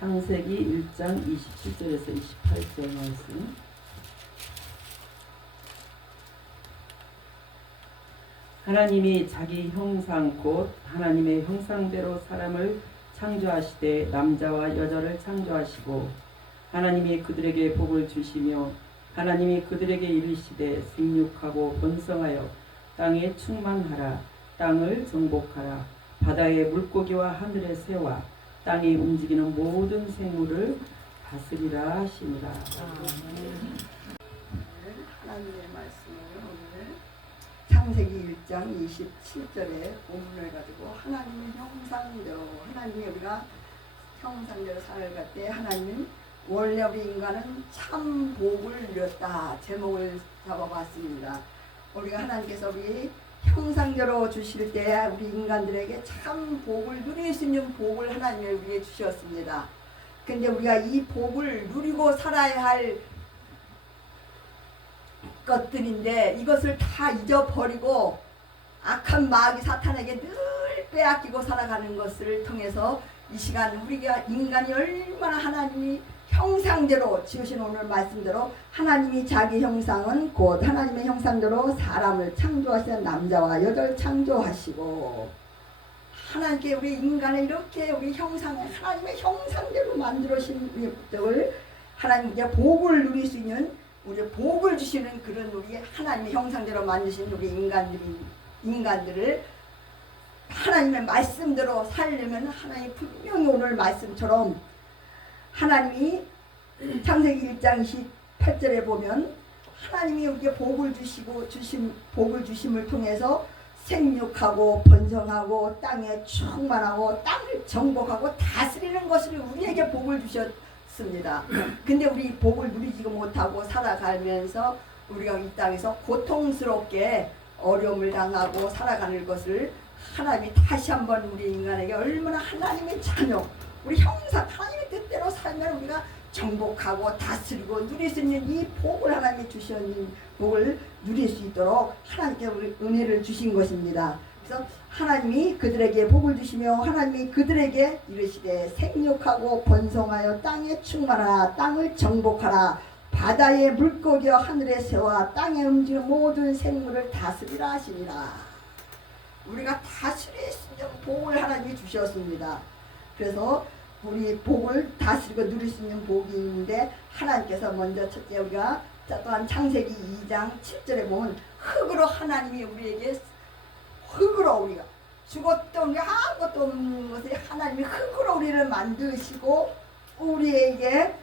창세기 1장 27절에서 28절 말씀. 하나님이 자기 형상 곧 하나님의 형상대로 사람을 창조하시되 남자와 여자를 창조하시고 하나님이 그들에게 복을 주시며 하나님이 그들에게 이르시되 생육하고 번성하여 땅에 충만하라. 땅을 정복하라. 바다의 물고기와 하늘의 새와 땅에 움직이는 모든 생물을 다스리라 하시니라. 하나님의 말씀을 오늘 창세기 1장 27절에 본문을 가지고 하나님의 형상대로, 하나님이 우리가 형상대로 살아갈 때 하나님은 원래 우리 인간은 참 복을 누렸다 제목을 잡아봤습니다. 우리가 하나님께서 우리 형상대로 주실 때 우리 인간들에게 참 복을 누릴 수 있는 복을 하나님이 우리에게 주셨습니다. 근데 우리가 이 복을 누리고 살아야 할 것들인데 이것을 다 잊어버리고 악한 마귀 사탄에게 늘 빼앗기고 살아가는 것을 통해서 이 시간 우리가 인간이 얼마나 하나님이 형상대로 지으신 오늘 말씀대로 하나님이 자기 형상은 곧 하나님의 형상대로 사람을 창조하시는 남자와 여자를 창조하시고 하나님께 우리 인간을 이렇게 우리 형상을 하나님의 형상대로 만들어신 것을 하나님 우리가 복을 누릴 수 있는 우리 복을 주시는 그런 우리 하나님의 형상대로 만드신 우리 인간들을 하나님의 말씀대로 살려면 하나님 분명히 오늘 말씀처럼 하나님이 창세기 1장 28절에 보면 하나님이 우리에게 복을 주시고 복을 주심을 통해서 생육하고 번성하고 땅에 충만하고 땅을 정복하고 다스리는 것을 우리에게 복을 주셨습니다. 근데 우리 복을 누리지 못하고 살아가면서 우리가 이 땅에서 고통스럽게 어려움을 당하고 살아가는 것을 하나님이 다시 한번 우리 인간에게 얼마나 하나님의 자녀 우리 형상 하나님의 뜻대로 살면 우리가 정복하고 다스리고 누릴 수 있는 이 복을 하나님이 주신 복을 누릴 수 있도록 하나님께 우리 은혜를 주신 것입니다. 그래서 하나님이 그들에게 복을 주시며 하나님이 그들에게 이르시되 생육하고 번성하여 땅에 충만하라. 땅을 정복하라. 바다의 물고기와 하늘의 새와 땅에 움직이는 모든 생물을 다스리라 하시니라. 우리가 다스릴 수 있는 복을 하나님이 주셨습니다. 그래서 우리 복을 다스리고 누릴 수 있는 복이 있는데 하나님께서 먼저 첫째 우리가 또한 창세기 2장 7절에 보면 흙으로 하나님이 우리에게 흙으로 우리가 죽었던 우리 아무것도 없는 것에 하나님이 흙으로 우리를 만드시고 우리에게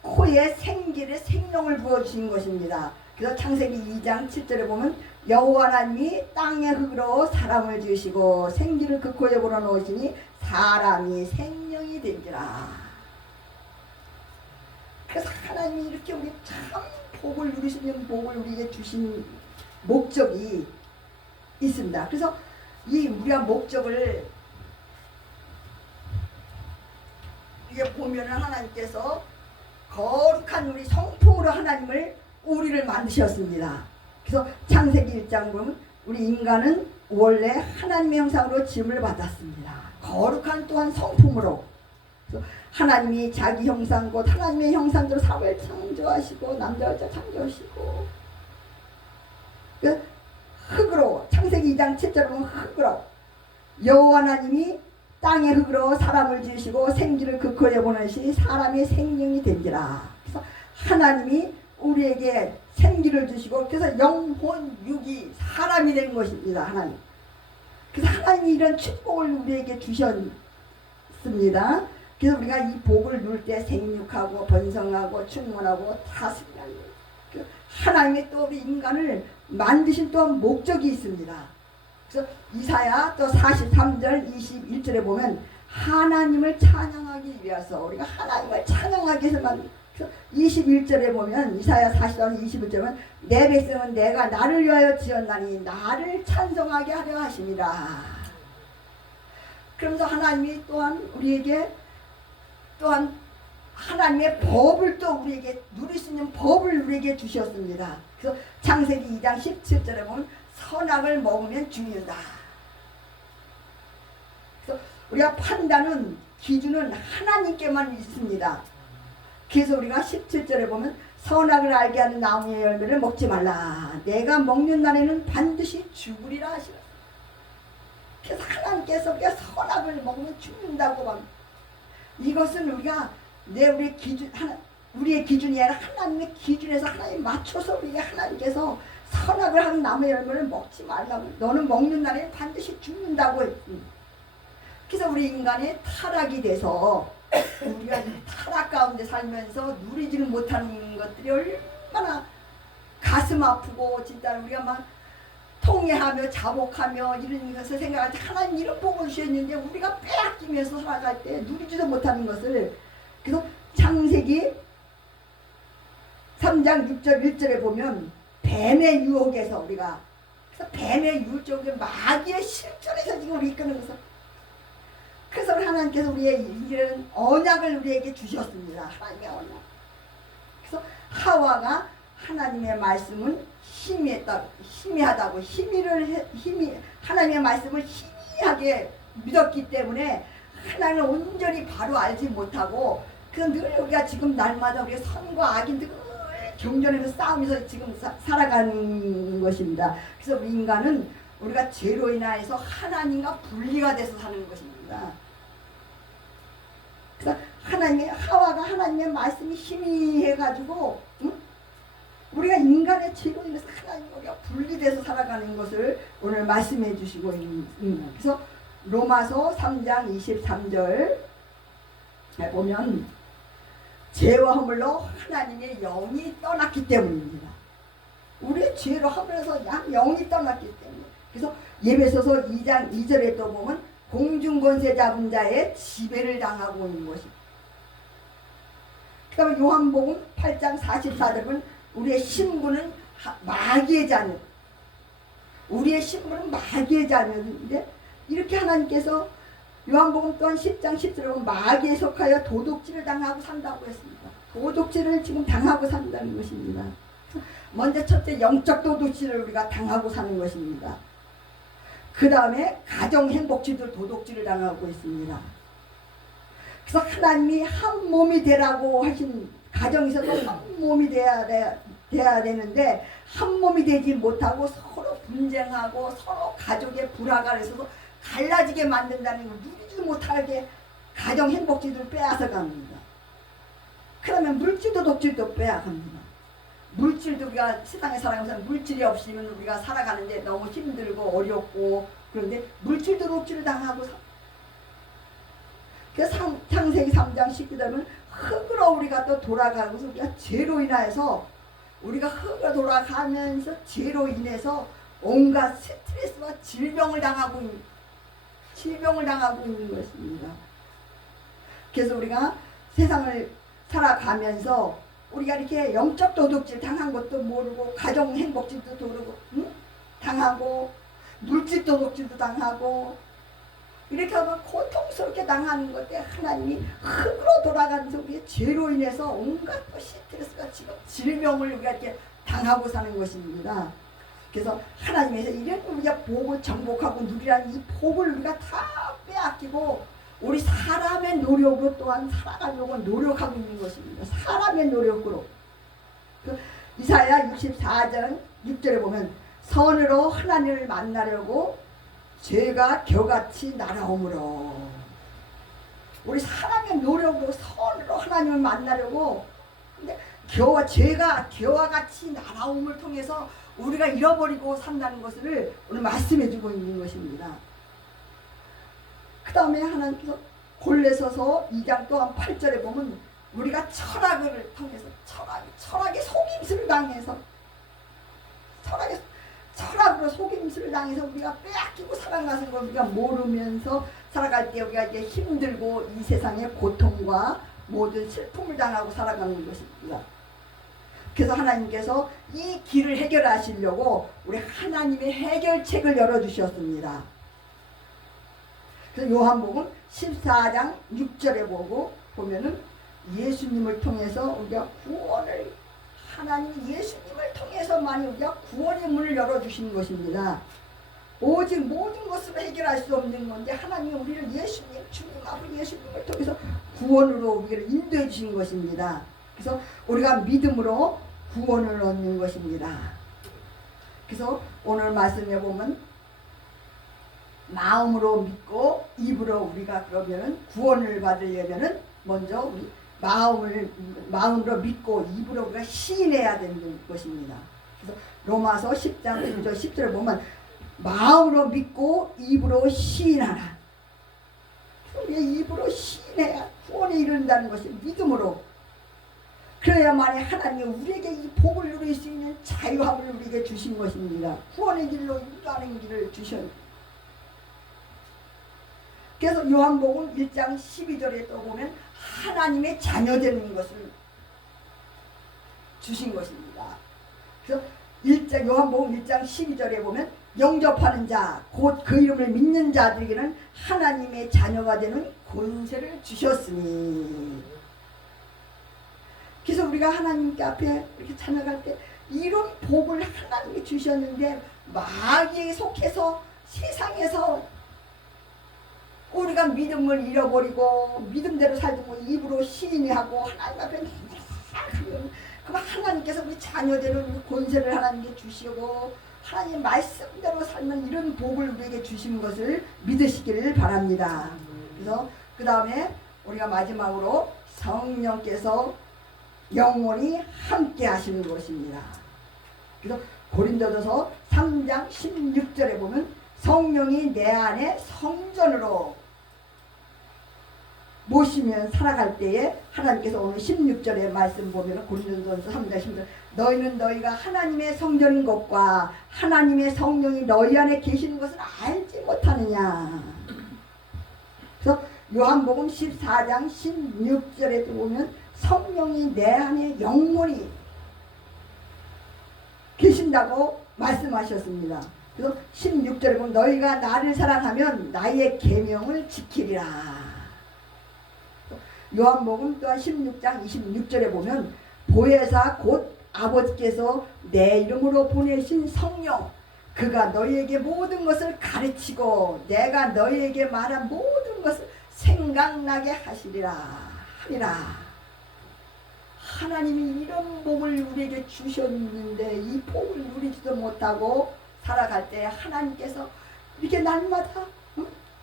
코에 생기를 생명을 부어주신 것입니다. 그래서 창세기 2장 7절에 보면 여호와 하나님이 땅의 흙으로 사람을 지으시고 생기를 그 코에 불어넣으시니 사람이 생명이 된지라. 그래서 하나님이 이렇게 우리 참 복을 누릴 수 있는 복을 우리에게 주신 목적이 있습니다. 그래서 이 우리가 목적을 이게 보면은 하나님께서 거룩한 우리 성품으로 하나님을 우리를 만드셨습니다. 그래서 창세기 1장 보면 우리 인간은 원래 하나님의 형상으로 지음을 받았습니다. 거룩한 또한 성품으로. 그래서 하나님이 자기 형상 곧 하나님의 형상대로 사람을 창조하시고 남자 여자 창조하시고 흙으로 창세기 2장 7절에 보면 흙으로 여호와 하나님이 땅의 흙으로 사람을 지으시고 생기를 그 코에 보내시 사람의 생명이 된지라. 그래서 하나님이 우리에게 생기를 주시고 그래서 영혼 육이 사람이 된 것입니다. 하나님. 그래서 하나님이 이런 축복을 우리에게 주셨습니다. 그래서 우리가 이 복을 누릴 때 생육하고 번성하고 충만하고 다스리는 하나님이 또 우리 인간을 만드신 또한 목적이 있습니다. 그래서 이사야 또 43절 21절에 보면 하나님을 찬양하기 위해서 우리가 하나님을 찬양하기 위해서만 21절에 보면 이사야 44장 21절에 보면 내 백성은 내가 나를 위하여 지었나니 나를 찬송하게 하려 하십니다. 그러면서 하나님이 또한 우리에게 또한 하나님의 법을 또 우리에게 누릴 수 있는 법을 우리에게 주셨습니다. 그래서 창세기 2장 17절에 보면 선악을 먹으면 죽는다. 그래서 우리가 판단은 기준은 하나님께만 있습니다. 그래서 우리가 17절에 보면 선악을 알게 하는 나무의 열매를 먹지 말라. 내가 먹는 날에는 반드시 죽으리라 하시라. 그래서 하나님께서 우리가 선악을 먹으면 죽는다고 합니다. 이것은 우리의 기준, 우리의 기준이 아니라 하나님의 기준에서 하나님 맞춰서 우리가 하나님께서 선악을 하는 나무의 열매를 먹지 말라고. 너는 먹는 날에 반드시 죽는다고 했습니다. 그래서 우리 인간이 타락이 돼서 우리가 이 타락 가운데 살면서 누리지를 못하는 것들이 얼마나 가슴 아프고 진짜 우리가 막 통회하며 자복하며 이런 것을 생각할 때 하나님 이런 복을 주셨는데 우리가 빼앗기면서 살아갈 때 누리지도 못하는 것을. 그래서 창세기 3장 6절 1절에 보면 뱀의 유혹에서 우리가, 그래서 뱀의 유혹 쪽에 마귀의 실존에서 지금 우리 이끄는 것을. 그래서 하나님께서 우리의 이런 언약을 우리에게 주셨습니다. 하나님의 언약. 그래서 하와가 하나님의 말씀은 희미하다고 하나님의 말씀을 희미하게 믿었기 때문에 하나님을 온전히 바로 알지 못하고 늘 우리가 지금 날마다 우리가 선과 악이 늘 경전에서 싸우면서 지금 살아가는 것입니다. 그래서 우리 인간은 우리가 죄로 인하여서 하나님과 분리가 돼서 사는 것입니다. 그래서 하와가 하나님의 말씀이 희미해가지고 우리가 인간의 죄로 인해서 하나님과 우리가 분리돼서 살아가는 것을 오늘 말씀해 주시고 있는 거예요. 그래서 로마서 3장 23절 보면 죄와 허물로 하나님의 영이 떠났기 때문입니다. 우리의 죄로 허물어서 영이 떠났기 때문에. 그래서 예배소서 2장 2절에 또 보면 공중권세 잡은 자의 지배를 당하고 있는 것입니다. 그 다음에 요한복음 8장 44절은 우리의 신분은 마귀의 자녀. 우리의 신분은 마귀의 자녀인데 이렇게 하나님께서 요한복음 또한 10장 10절에 보면 마귀에 속하여 도둑질을 당하고 산다고 했습니다. 도둑질을 지금 당하고 산다는 것입니다. 먼저 첫째 영적 도둑질을 우리가 당하고 사는 것입니다. 그 다음에 가정 행복지도 도둑질을 당하고 있습니다. 그래서 하나님이 한 몸이 되라고 하신 가정에서도 한 몸이 돼야 되는데 한 몸이 되지 못하고 서로 분쟁하고 서로 가족의 불화가 있어서 갈라지게 만든다는 걸 누리지도 못하게 가정 행복지를 빼앗아 갑니다. 그러면 물질도 독질도 빼앗갑니다. 물질도 우리가 세상에 살아가면서 물질이 없으면 우리가 살아가는데 너무 힘들고 어렵고 그런데 물질도 독질을 당하고 그래서 창세기 3장 19절은 흙으로 우리가 또 돌아가면서 우리가 죄로 인하여서 우리가 흙으로 돌아가면서 죄로 인해서 온갖 스트레스와 질병을 당하고 있는 것입니다. 그래서 우리가 세상을 살아가면서 우리가 이렇게 영적 도둑질 당한 것도 모르고 가정 행복질도 당하고 물질 도둑질도 당하고 이렇게 하면 고통스럽게 당하는 것에 하나님이 흙으로 돌아가면서 우리의 죄로 인해서 온갖 스트레스가 지금 질병을 우리가 이렇게 당하고 사는 것입니다. 그래서 하나님에서 이런 우리가 복을 정복하고 누리라는 이 복을 우리가 다 빼앗기고 우리 사람의 노력으로 또한 살아가려고 노력하고 있는 것입니다. 사람의 노력으로. 이사야 64장 6절에 보면 선으로 하나님을 만나려고 죄가 겨같이 날아오므로 우리 사람의 노력으로 선으로 하나님을 만나려고 근데 죄가 겨와 같이 날아옴을 통해서 우리가 잃어버리고 산다는 것을 오늘 말씀해 주고 있는 것입니다. 그 다음에 하나님께서 골레서서 2장 또한 8절에 보면 우리가 철학을 통해서 철학의 속임수를 당해서 철학으로 속임수를 당해서 우리가 빼앗기고 살아가는 걸 우리가 모르면서 살아갈 때 우리가 이제 힘들고 이 세상의 고통과 모든 슬픔을 당하고 살아가는 것입니다. 그래서 하나님께서 이 길을 해결하시려고 우리 하나님의 해결책을 열어주셨습니다. 그래서 요한복음 14장 6절에 보면은 예수님을 통해서 우리가 구원을 하나님 예수님을 통해서만이 우리가 구원의 문을 열어주신 것입니다. 오직 모든 것으로 해결할 수 없는 건데 하나님이 우리를 예수님, 주님, 아버지 예수님을 통해서 구원으로 우리를 인도해 주신 것입니다. 그래서 우리가 믿음으로 구원을 얻는 것입니다. 그래서 오늘 말씀에 보면 마음으로 믿고 입으로 우리가 그러면은 구원을 받으려면은 먼저 우리 마음으로 믿고 입으로 우리가 시인해야 되는 것입니다. 그래서 로마서 10장 9절 10절을 보면 마음으로 믿고 입으로 시인하라. 우리 입으로 시인해야 구원에 이른다는 것이 믿음으로. 그래야만이 하나님이 우리에게 이 복을 누릴 수 있는 자유함을 우리에게 주신 것입니다. 구원의 길로 인도하는 길을 주셨습니다. 그래서 요한복음 1장 12절에 또 보면 하나님의 자녀되는 것을 주신 것입니다. 그래서 요한복음 1장 12절에 보면 영접하는 자, 곧 그 이름을 믿는 자들에게는 하나님의 자녀가 되는 권세를 주셨으니. 그래서 우리가 하나님께 앞에 이렇게 찬양할 때 이런 복을 하나님이 주셨는데 마귀에 속해서 세상에서 우리가 믿음을 잃어버리고 믿음대로 살지 못 입으로 시인하고 하나님 앞에 그럼 하나님께서 우리 자녀되는 권세를 하나님께 주시고 하나님 말씀대로 살면 이런 복을 우리에게 주신 것을 믿으시기를 바랍니다. 그래서 그 다음에 우리가 마지막으로 성령께서 영원히 함께 하시는 것입니다. 그래서 고린도전서 3장 16절에 보면 성령이 내 안에 성전으로 모시면 살아갈 때에 하나님께서 오늘 16절의 말씀 보면 고린도전서 3장 16절 너희는 너희가 하나님의 성전인 것과 하나님의 성령이 너희 안에 계시는 것을 알지 못하느냐. 그래서 요한복음 14장 16절에 보면 성령이 내 안에 영원히 계신다고 말씀하셨습니다. 그래서 16절에 보면 너희가 나를 사랑하면 나의 계명을 지키리라. 요한복음 또한 16장 26절에 보면 보혜사 곧 아버지께서 내 이름으로 보내신 성령 그가 너희에게 모든 것을 가르치고 내가 너희에게 말한 모든 것을 생각나게 하리라. 하나님이 이런 복을 우리에게 주셨는데 이 복을 누리지도 못하고 살아갈 때 하나님께서 이렇게 날마다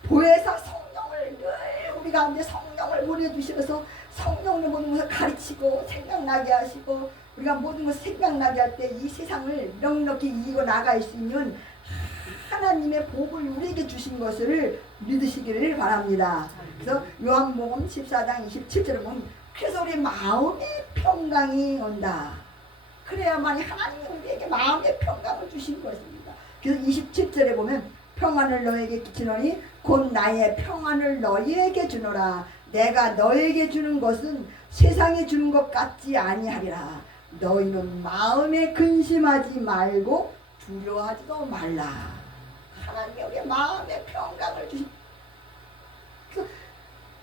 보혜사 성령을 늘 우리 가운데 성령을 보내주셔서 성령의 모든 것을 가르치고 생각나게 하시고 우리가 모든 것을 생각나게 할 때 이 세상을 넉넉히 이기고 나갈 수 있는 하나님의 복을 우리에게 주신 것을 믿으시기를 바랍니다. 그래서 요한복음 14장 27절에 보면 그래서 우리 마음의 평강이 온다. 그래야만이 하나님이 우리에게 마음의 평강을 주신 것입니다. 그래서 27절에 보면 평안을 너에게 끼치노니 곧 나의 평안을 너희에게 주노라. 내가 너에게 주는 것은 세상에 주는 것 같지 아니하리라. 너희는 마음에 근심하지 말고 두려워하지도 말라. 하나님이 우리의 마음의 평강을 주신.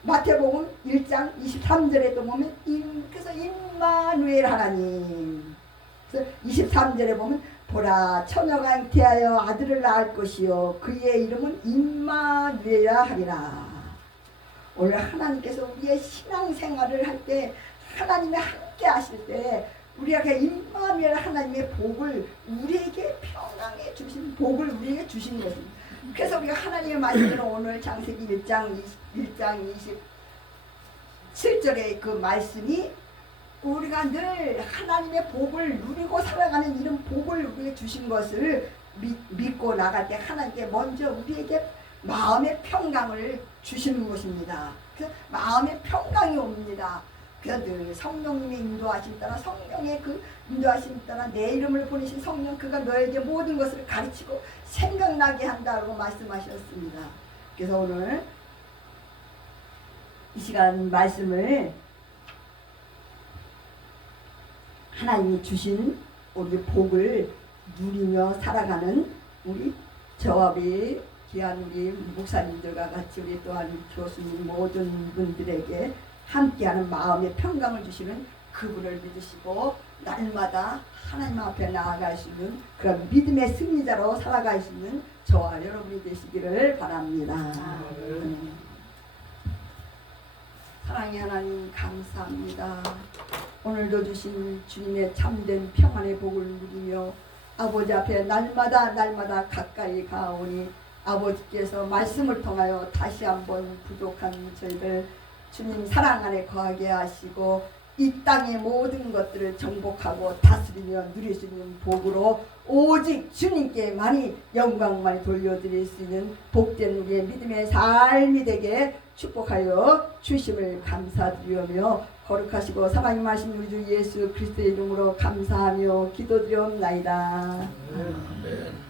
마태복음 1장 23절에 또 보면 그래서 임마누엘 하나님. 그래서 23절에 보면 보라 처녀가 잉태하여 아들을 낳을 것이요 그의 이름은 임마누엘이라 하리라. 오늘 하나님께서 우리의 신앙생활을 할 때 하나님이 함께 하실 때 우리가 임마누엘 하나님의 복을 우리에게 평강해 주신 복을 우리에게 주신 것입니다. 그래서 우리가 하나님의 말씀으로 오늘 창세기 1장 27절의 그 말씀이 우리가 늘 하나님의 복을 누리고 살아가는 이런 복을 우리에게 주신 것을 믿고 나갈 때 하나님께 먼저 우리에게 마음의 평강을 주시는 것입니다. 그래서 마음의 평강이 옵니다. 그래서 늘 성령님의 인도하심 따라 성령의 그 인도하심 따라 내 이름을 보내신 성령 그가 너에게 모든 것을 가르치고 생각나게 한다고 말씀하셨습니다. 그래서 오늘 이 시간 말씀을 하나님이 주신 우리 복을 누리며 살아가는 우리 저와 우리 귀한 우리 목사님들과 같이 우리 또한 교수님 모든 분들에게 함께하는 마음의 평강을 주시는 그분을 믿으시고 날마다 하나님 앞에 나아가시는 그런 믿음의 승리자로 살아가시는 저와 여러분이 되시기를 바랍니다. 사랑의 하나님 감사합니다. 오늘도 주신 주님의 참된 평안의 복을 누리며 아버지 앞에 날마다 가까이 가오니 아버지께서 말씀을 통하여 다시 한번 부족한 저희들 주님 사랑 안에 거하게 하시고 이 땅의 모든 것들을 정복하고 다스리며 누릴 수 있는 복으로 오직 주님께 많이 영광만 돌려드릴 수 있는 복된 우리의 믿음의 삶이 되게 축복하여 주심을 감사드리며 거룩하시고 사랑이 마신 우리 주 예수 그리스도의 이름으로 감사하며 기도드리옵나이다. 아멘.